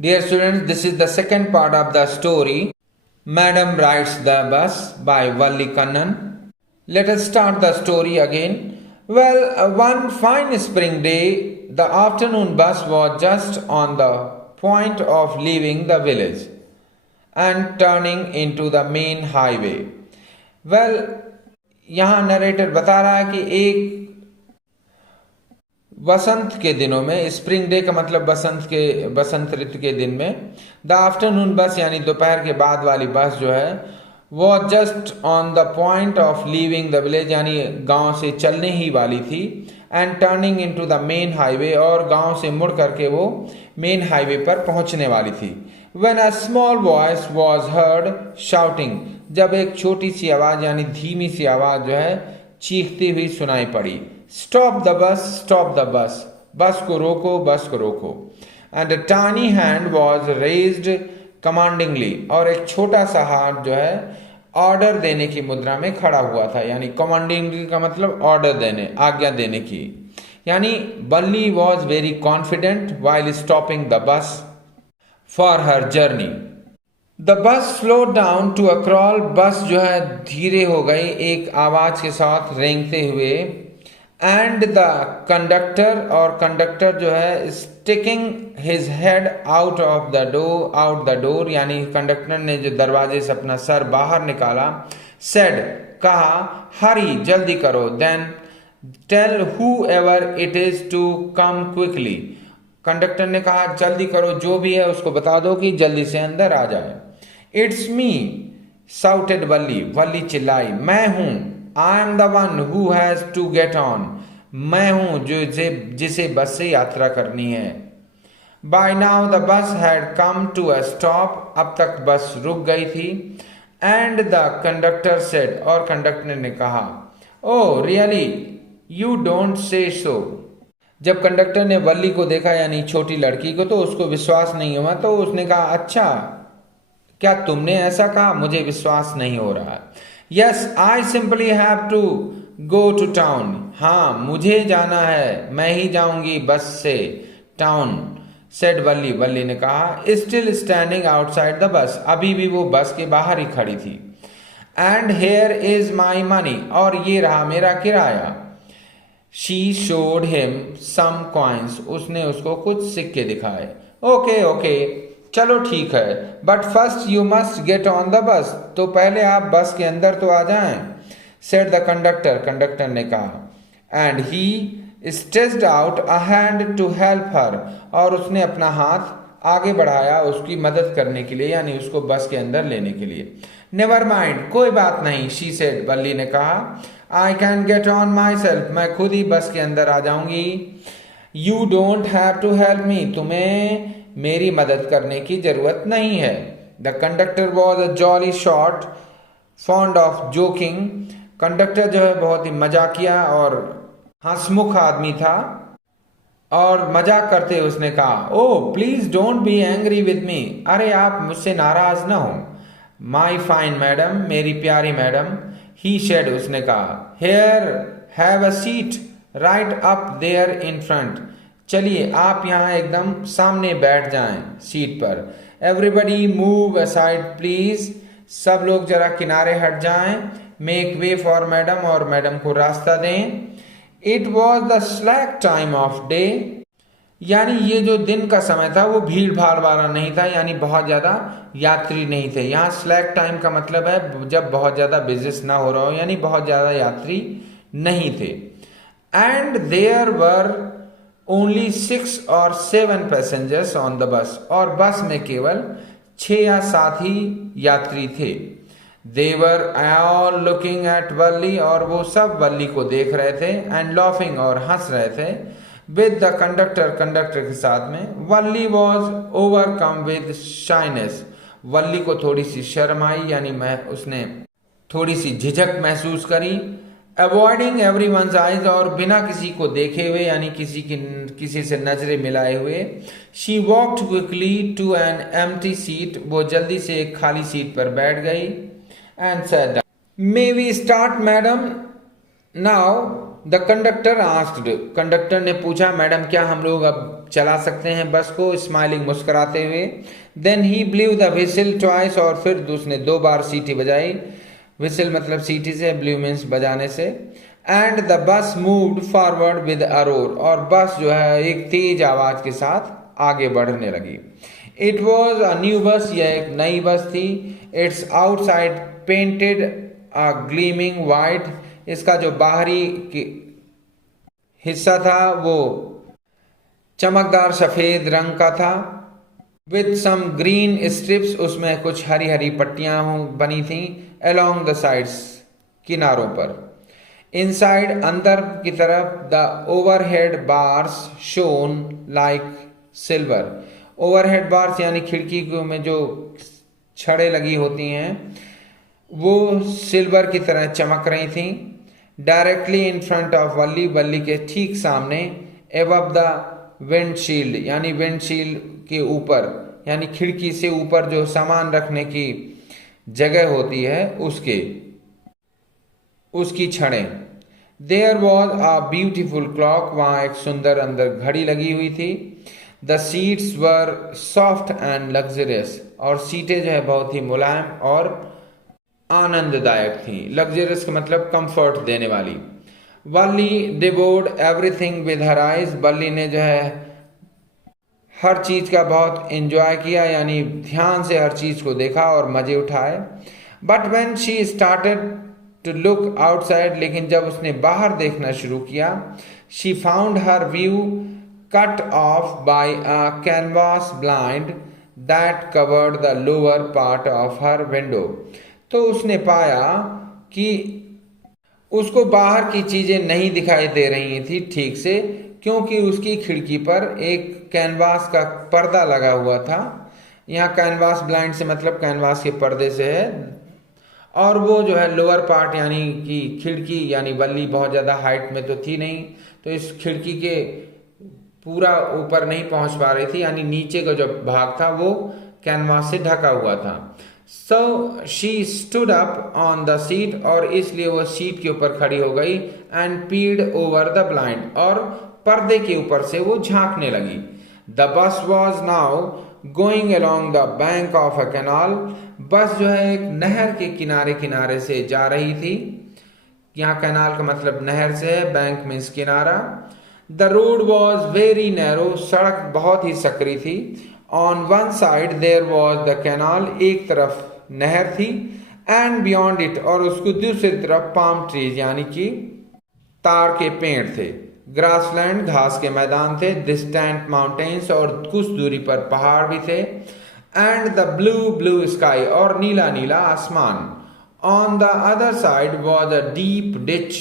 Dear students, this is the second part of the story. Madam Rides the Bus by Valli Kannan. Let us start the story again. Well, one fine spring day, the afternoon bus was just on the point of leaving the village and turning into the main highway. Well, यहाँ narrator बता रहा है कि एक वसंत के दिनों में, spring day का मतलब बसंत ऋतु के दिन में, द आफ्टरनून बस यानी दोपहर के बाद वाली बस जो है वो just on the point of leaving the village यानी गांव से चलने ही वाली थी, and turning into the main highway और गांव से मुड़ करके वो मेन हाईवे पर पहुंचने वाली थी. When a small voice was heard shouting, जब एक छोटी सी आवाज यानी धीमी सी आवाज जो है चीखती हुई सुनाई पड़ी. Stop the bus, stop the bus, bus को रोको, बस को रोको. And a tiny hand was raised commandingly, और एक छोटा सा हाथ जो है ऑर्डर देने की मुद्रा में खड़ा हुआ था. यानी कमांडिंगली का मतलब ऑर्डर देने, आज्ञा देने की. यानी Valli was very confident while stopping the bus for her journey. The bus slow down to a crawl, bus जो है धीरे हो गई एक आवाज के साथ रेंगते हुए. एंड द कंडक्टर, और कंडक्टर जो है sticking his head out the door यानी कंडक्टर ने जो दरवाजे से अपना सर बाहर निकाला. सेड, कहा, हरी, जल्दी करो. Then tell whoever it is to come quickly, conductor ने कहा जल्दी करो, जो भी है उसको बता दो कि जल्दी से अंदर आ जाए. इट्स मी साउटेड वल्ली, वल्ली चिल्लाई, मैं हूं. I am the one who has to get on, मैं हूं जो जिसे बस से यात्रा करनी है. By now the bus had come to a stop, अब तक बस रुक गई थी. एंड द कंडक्टर सेड, और कंडक्टर ने कहा, oh really you don't say सो. जब कंडक्टर ने वल्ली को देखा यानी छोटी लड़की को, तो उसको विश्वास नहीं हुआ, तो उसने कहा, अच्छा क्या तुमने ऐसा कहा, मुझे विश्वास नहीं हो रहा. Yes I simply have to go to town, हाँ मुझे जाना है, मैं ही जाऊंगी बस से टाउन. सेड वल्ली, वल्ली ने कहा, still standing outside the bus, अभी भी वो बस के बाहर ही खड़ी थी. And here is my money, और ये रहा मेरा किराया. She showed him some coins, उसने उसको कुछ सिक्के दिखाए. ओके ओके, चलो ठीक है, but first you must get on the बस, तो पहले आप बस के अंदर तो आ जाएं. सेड द कंडक्टर, कंडक्टर ने कहा. And he stretched out a hand to help her, और उसने अपना हाथ आगे बढ़ाया उसकी मदद करने के लिए यानी उसको बस के अंदर लेने के लिए. नेवर माइंड, कोई बात नहीं. शी सेड, वल्ली ने कहा, I can get on myself, मैं खुद ही बस के अंदर आ जाऊंगी. You don't have to help me, तुम्हें मेरी मदद करने की जरूरत नहीं है. The conductor was a jolly sort fond of joking, conductor जो है बहुत ही मजाकिया और हंसमुख आदमी था, और मजाक करते उसने कहा, oh please don't be angry with me, अरे आप मुझसे नाराज ना हो. माई फाइन मैडम, मेरी प्यारी मैडम. ही शेड, उसने कहा, here have a seat right up there in front, चलिए आप यहाँ एकदम सामने बैठ जाएं सीट पर. एवरीबडी मूव असाइड प्लीज, सब लोग जरा किनारे हट जाएं. मेक वे फॉर मैडम, और मैडम को रास्ता दें. It was the slack time of day, यानी ये जो दिन का समय था वो भीड़ भाड़ वाला नहीं था, यानी बहुत ज्यादा यात्री नहीं थे. यहाँ स्लैक टाइम का मतलब है जब बहुत ज्यादा बिजनेस ना हो रहा हो, यानी बहुत ज्यादा यात्री नहीं थे. And there were only 6 or 7 passengers on the bus, और बस में केवल 6 या 7 ही यात्री थे. दे वर ऑल लुकिंग एट वल्ली, और वो सब वल्ली को देख रहे थे. एंड लॉफिंग, और हंस रहे थे. विद द कंडक्टर, कंडक्टर के साथ में. वल्ली वॉज ओवरकम विद शाइनेस, वल्ली को थोड़ी सी शर्म आई, यानी उसने थोड़ी सी झिझक महसूस करी. अवॉइडिंग एवरी वंस आइज, और बिना किसी को देखे हुए यानी किसी से नजरें मिलाए हुए. She walked quickly to an empty seat, वो जल्दी से एक खाली सीट पर बैठ गई. And said, may we start madam now, the conductor asked, conductor ने पूछा, मैडम क्या हम लोग अब चला सकते हैं बस को, स्माइलिंग मुस्कुराते हुए। Then he blew the whistle twice, और फिर उसने 2 बार सीटी बजाई। व्हिसिल मतलब सीटी से, ब्लीव मीन्स बजाने से। And the bus moved forward with a roar, और बस जो है एक तेज आवाज के साथ आगे बढ़ने लगी। It was a new bus, यह एक नई बस थी। It's outside painted a gleaming white, इसका जो बाहरी हिस्सा था वो चमकदार सफेद रंग का था। विथ सम ग्रीन स्ट्रिप्स, उसमें कुछ हरी हरी पट्टियां बनी थी। अलोंग द साइड्स, किनारों पर। इनसाइड, अंदर की तरफ, the overhead bars shown like silver. Overhead bars यानी खिड़की में जो छड़ें लगी होती हैं वो सिल्वर की तरह चमक रही थी। डायरेक्टली इन फ्रंट ऑफ वल्ली, वल्ली के ठीक सामने। एबव द विंडशील्ड, यानी विंडशील्ड के ऊपर, यानी खिड़की से ऊपर जो सामान रखने की जगह होती है उसकी छड़ें। There was a beautiful clock, वहां एक सुंदर अंदर घड़ी लगी हुई थी। The seats were soft and luxurious, और सीटें जो है बहुत ही मुलायम और आनंददायक थी। लग्जरियस का मतलब कंफर्ट देने वाली। वल्ली डिवोर्ड एवरीथिंग विद हर आइज, वल्ली ने जो है हर चीज का बहुत एंजॉय किया, यानी ध्यान से हर चीज को देखा और मजे उठाए। But when she started to look outside, लेकिन जब उसने बाहर देखना शुरू किया, she found her view cut off by a canvas blind that covered the lower part of her window. तो उसने पाया कि उसको बाहर की चीजें नहीं दिखाई दे रही थी ठीक से, क्योंकि उसकी खिड़की पर एक कैनवास का पर्दा लगा हुआ था। यहाँ कैनवास ब्लाइंड से मतलब कैनवास के पर्दे से है। और वो जो है लोअर पार्ट यानी कि खिड़की, यानी वल्ली बहुत ज़्यादा हाइट में तो थी नहीं, तो इस खिड़की के पूरा ऊपर नहीं पहुंच पा रही थी, यानी नीचे का जो भाग था वो कैनवास से ढका हुआ था। So she stood up on the seat, और इसलिए वो सीट के ऊपर खड़ी हो गई। एंड पीड ओवर द ब्लाइंड, और पर्दे के ऊपर से वो झांकने लगी। The bus was now going along the bank of a canal, बस जो है एक नहर के किनारे किनारे से जा रही थी। यहाँ कैनाल का मतलब नहर से है, बैंक मीन्स किनारा। The road was very narrow, सड़क बहुत ही सकरी थी। On one side there was the canal, एक तरफ नहर थी। एंड बियॉन्ड इट, और उसको दूसरी तरफ पाम ट्रीज यानी कि ताड़ के पेड़ थे। ग्रासलैंड, घास के मैदान थे। डिस्टेंट माउंटेन्स, और कुछ दूरी पर पहाड़ भी थे। And the blue blue sky, और नीला नीला आसमान। On the other side was a deep ditch,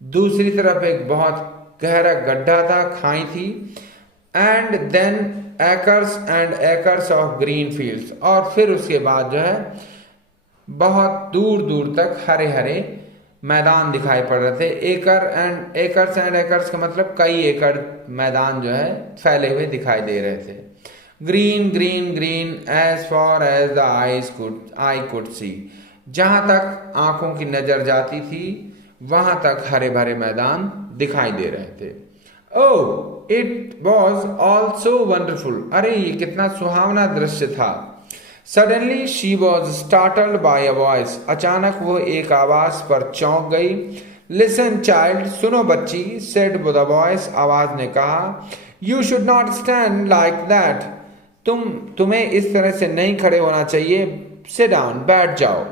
दूसरी तरफ एक बहुत गहरा गड्ढा था, खाई थी। And then acres and acres of green fields, और फिर उसके बाद जो है बहुत दूर दूर तक हरे हरे मैदान दिखाई पड़ रहे थे। एकर्स एंड एकर्स का मतलब कई एकड़ मैदान जो है फैले हुए दिखाई दे रहे थे। Green green green as far as the eye could see, जहां तक आंखों की नजर जाती थी वहां तक हरे भरे मैदान दिखाई दे रहे थे। Oh it was all so wonderful, अरे ये कितना सुहावना दृश्य था। Suddenly she was startled by a voice, अचानक वो एक आवाज पर चौंक गई। लिसन चाइल्ड, सुनो बच्ची, सेड द वॉइस, आवाज ने कहा। You should not stand like that, तुम्हें इस तरह से नहीं खड़े होना चाहिए। सिट डाउन, बैठ जाओ।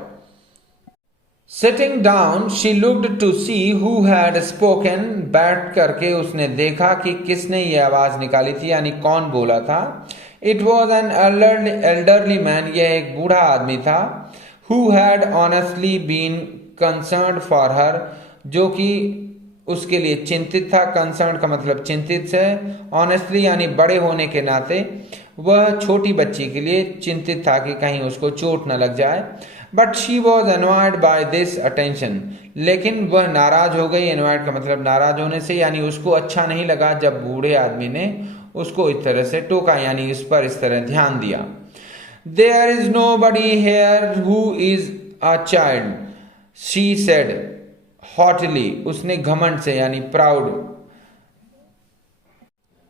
Sitting down she looked to see who had spoken, बैठ करके उसने देखा कि किसने ये आवाज निकाली थी, यानी कौन बोला था। It was an elderly man, यह एक बूढ़ा आदमी था। Who had honestly been concerned for her, जो कि उसके लिए चिंतित था। कंसर्न का मतलब चिंतित से, ऑनेस्टली यानी बड़े होने के नाते वह छोटी बच्ची के लिए चिंतित था कि कहीं उसको चोट न लग जाए। But she was annoyed by this attention, लेकिन वह नाराज हो गई। एनवायड का मतलब नाराज होने से, यानी उसको अच्छा नहीं लगा जब बूढ़े आदमी ने उसको इस तरह से टोका, यानी इस पर इस तरह ध्यान दिया। There is nobody here who is a child, she said hotly, उसने घमंड से यानी प्राउड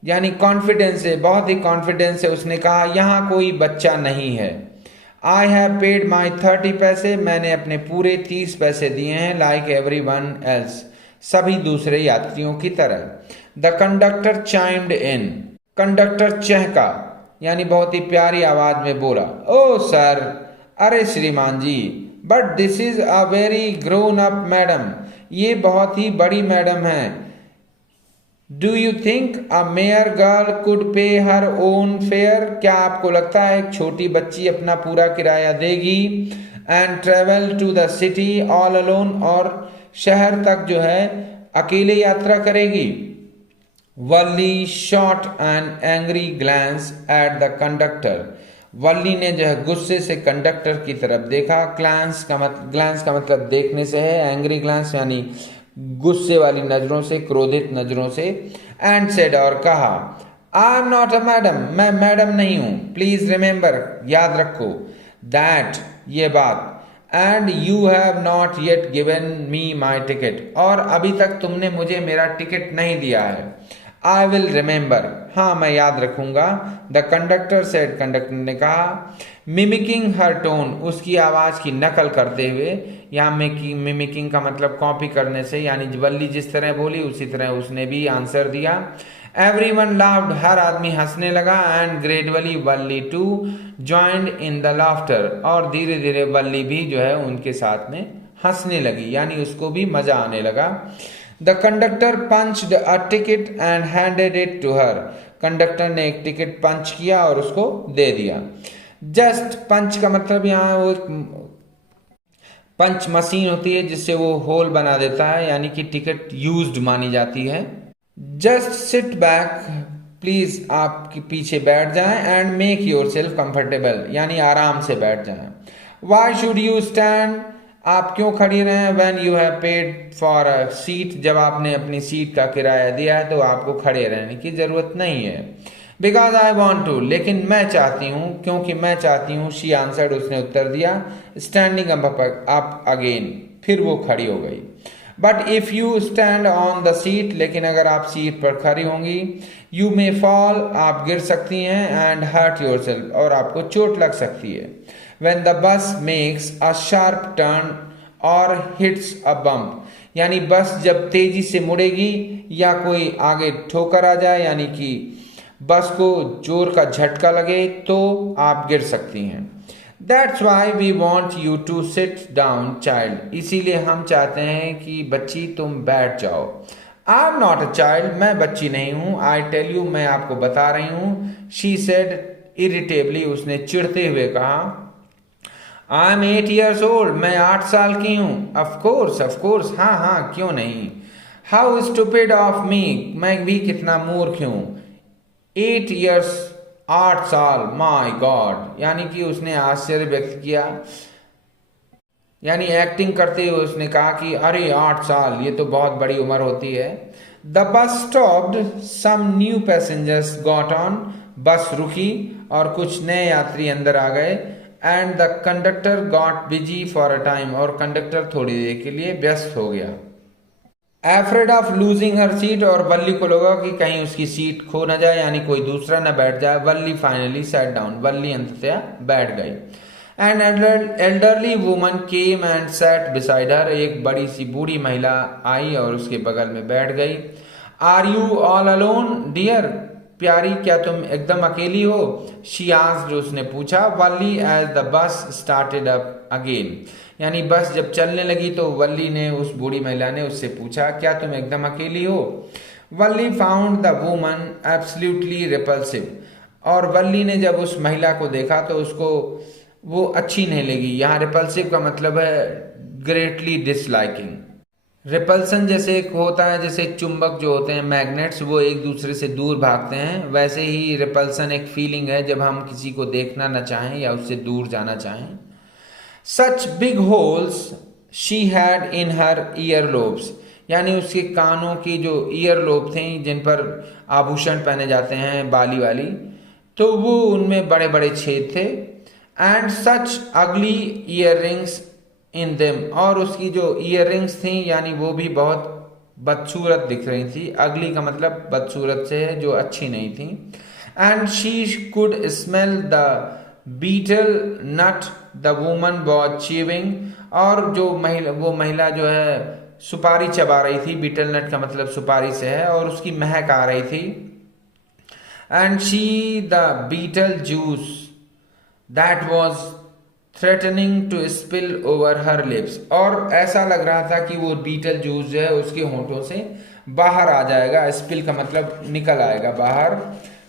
यानी कॉन्फिडेंस से, बहुत ही कॉन्फिडेंस से उसने कहा यहाँ कोई बच्चा नहीं है। आई हैव पेड माई 30 पैसे, मैंने अपने पूरे 30 पैसे दिए हैं, लाइक एवरी वन एल्स, सभी दूसरे यात्रियों की तरह। द कंडक्टर चाइम्ड इन, कंडक्टर चहका यानी बहुत ही प्यारी आवाज में बोला, ओ सर, अरे श्रीमान जी, but this is a very grown up madam, ये बहुत ही बड़ी मैडम है। Do you think a mere girl could pay her own fair, क्या आपको लगता है एक छोटी बच्ची अपना पूरा किराया देगी? And travel to the city all alone, और शहर तक जो है अकेले यात्रा करेगी? Valli shot an angry glance at the conductor, Valli ने जो है गुस्से से कंडक्टर की तरफ देखा। ग्लैंस का मतलब देखने से है, एंग्री ग्लैंस यानी गुस्से वाली नजरों से, क्रोधित नजरों से। एंड सेड, और कहा, I am not a madam, मैं मैडम नहीं हूं, प्लीज रिमेंबर, याद रखो, दैट, ये बात, and you have not yet given me my ticket, और अभी तक तुमने मुझे मेरा टिकट नहीं दिया है। आई विल रिमेंबर, हाँ मैं याद रखूंगा। द कंडक्टर सेड, कंडक्टर ने कहा। मिमिकिंग हर टोन, उसकी आवाज की नकल करते हुए, यहाँ मिमिकिंग का मतलब कॉपी करने से, यानी वल्ली जिस तरह बोली उसी तरह उसने भी आंसर दिया। एवरीवन लाफ्ड, हर आदमी हंसने लगा। And gradually Valli too joined in the laughter, और धीरे धीरे वल्ली भी जो है उनके साथ में हंसने लगी, यानी उसको भी मजा आने लगा। The conductor punched a ticket and handed it to her, conductor ने एक टिकट पंच किया और उसको दे दिया। जस्ट, पंच का मतलब यहाँ वो पंच मशीन होती है जिससे वो होल बना देता है, यानी कि टिकट यूज्ड मानी जाती है। जस्ट सिट बैक, प्लीज आप पीछे बैठ जाएं, and make your self comfortable, यानी आराम से बैठ जाएं। वाई शुड यू स्टैंड, आप क्यों खड़ी रहें? When you have paid for a seat, जब आपने अपनी सीट का किराया दिया है तो आपको खड़े रहने की जरूरत नहीं है। बिकॉज आई वॉन्ट टू, लेकिन मैं चाहती हूँ, क्योंकि मैं चाहती हूँ। शी आंसर्ड, उसने उत्तर दिया। स्टैंडिंग अप अगेन, फिर वो खड़ी हो गई। But if you stand on the seat, लेकिन अगर आप सीट पर खड़ी होंगी, यू मे फॉल, आप गिर सकती हैं, एंड हर्ट योर सेल्फ, और आपको चोट लग सकती है। When the bus makes a sharp turn or hits a bump, यानी बस जब तेजी से मुड़ेगी या कोई आगे ठोकर आ जाए, यानी कि बस को जोर का झटका लगे, तो आप गिर सकती हैं। That's why we want you to sit down, child, इसीलिए हम चाहते हैं कि बच्ची तुम बैठ जाओ। I'm not a child, मैं बच्ची नहीं हूं। I tell you, मैं आपको बता रही हूं। She said irritably, उसने चिढ़ते हुए कहा। आई एम 8 years old, मैं 8 साल की हूँ। ऑफकोर्स, हाँ हाँ, क्यों नहीं। हाउ स्टूपिड ऑफ मी, मैं भी कितना मूर्ख हूँ। 8 years, 8 साल, माई गॉड, यानी कि उसने आश्चर्य व्यक्त किया, यानी एक्टिंग करते हुए उसने कहा कि अरे 8 साल, ये तो बहुत बड़ी उम्र होती है। The bus stopped, some new passengers got on, bus रुकी और कुछ नए यात्री अंदर आ गए। And the conductor got busy for a time, और कंडक्टर थोड़ी देर के लिए व्यस्त हो गया। Afraid of losing her seat, और वल्ली को लगा कि कहीं उसकी सीट खो न जाए, यानी कोई दूसरा न बैठ जाए। वल्ली फाइनली सैट डाउन, वल्ली अंततः बैठ गई। And elderly woman came and set beside her, एक बड़ी सी बूढ़ी महिला आई और उसके बगल में बैठ गई। Are you all alone dear, प्यारी, क्या तुम एकदम अकेली हो? शी आस्क्ड, उसने पूछा। Valli as the bus started up again, यानी बस जब चलने लगी तो वल्ली ने, उस बूढ़ी महिला ने उससे पूछा, क्या तुम एकदम अकेली हो? Valli found the woman absolutely repulsive, और वल्ली ने जब उस महिला को देखा तो उसको वो अच्छी नहीं लगी। यहाँ रिपल्सिव का मतलब है ग्रेटली डिसलाइकिंग। रिपल्सन जैसे एक होता है, जैसे चुंबक जो होते हैं मैग्नेट्स, वो एक दूसरे से दूर भागते हैं, वैसे ही रिपल्सन एक फीलिंग है जब हम किसी को देखना ना चाहें या उससे दूर जाना चाहें। Such big holes she had in her year lobes, यानी उसके कानों की जो ईयर लोब थे, जिन पर आभूषण पहने जाते हैं बाली वाली, तो वो उनमें बड़े बड़े छेद थे। एंड सच अगली ईयर रिंग्स इन देम, और उसकी जो ईयर रिंग्स थी यानी वो भी बहुत बदसूरत दिख रही थी। अगली का मतलब बदसूरत से है, जो अच्छी नहीं थी। And she could smell the beetle not the woman was chewing, और जो महिला जो है सुपारी चबा रही थी, बीटल नट का मतलब सुपारी से है, और उसकी महक आ रही थी। And she the betel juice that was threatening to spill over her lips, और ऐसा लग रहा था कि वो बीटल जूस जो है उसके होंठों से बाहर आ जाएगा। स्पिल का मतलब निकल आएगा बाहर,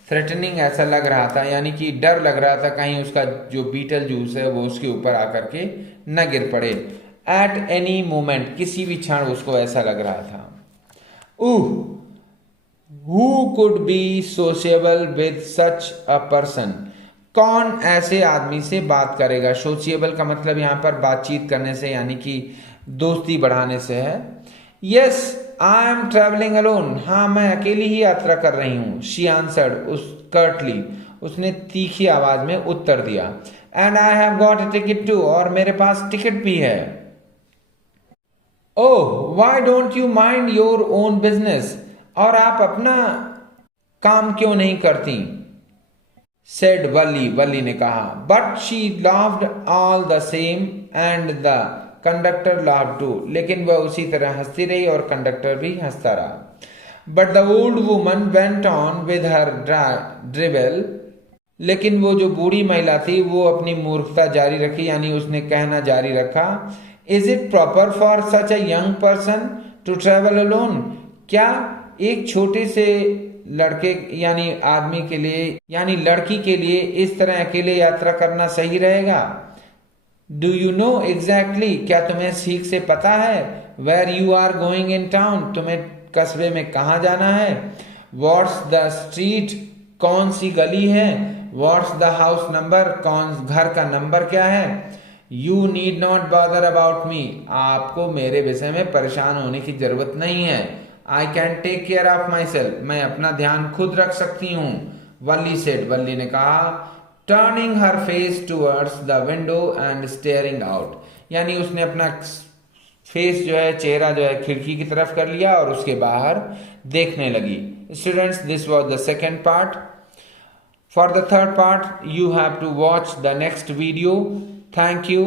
थ्रेटनिंग ऐसा लग रहा था, यानी कि डर लग रहा था कहीं उसका जो बीटल जूस है वो उसके ऊपर आकर के न गिर पड़े। एट एनी मोमेंट, किसी भी क्षण उसको ऐसा लग रहा था। Who could be sociable with such a person, कौन ऐसे आदमी से बात करेगा। सोशिएबल का मतलब यहाँ पर बातचीत करने से यानी कि दोस्ती बढ़ाने से है। Yes I am travelling alone, हाँ मैं अकेली ही यात्रा कर रही हूँ। शी आंसर्ड, उस कर्टली, उसने तीखी आवाज में उत्तर दिया। And I have got a ticket too, और मेरे पास टिकट भी है। Oh why don't you mind your own business, और आप अपना काम क्यों नहीं करती। सेड वल्ली, वल्ली ने कहा। But she laughed all the same and the conductor laughed too, लेकिन वह उसी तरह हंसती रही और कंडक्टर भी हंसता रहा। But the old woman went on with her dribble, लेकिन वो जो बूढ़ी महिला थी वो अपनी मूर्खता जारी रखी, यानी उसने कहना जारी रखा। Is it proper for such a young person to travel alone, क्या एक छोटे से लड़के यानी आदमी के लिए यानी लड़की के लिए इस तरह अकेले यात्रा करना सही रहेगा। डू यू नो एग्जैक्टली, क्या तुम्हें ठीक से पता है। Where you are going in town, तुम्हें कस्बे में कहाँ जाना है। व्हाट्स द स्ट्रीट, कौन सी गली है। व्हाट्स द हाउस नंबर, कौन घर का नंबर क्या है। You need not bother about me, आपको मेरे विषय में परेशान होने की जरूरत नहीं है। I can take care of myself, मैं अपना ध्यान खुद रख सकती हूँ। वल्ली सेड, वल्ली ने कहा। Turning her face towards the window and steering out, यानी उसने अपना फेस जो है, चेहरा जो है खिड़की की तरफ कर लिया और उसके बाहर देखने लगी। Students, this was the second part. For the third part you have to watch the next video. Thank you.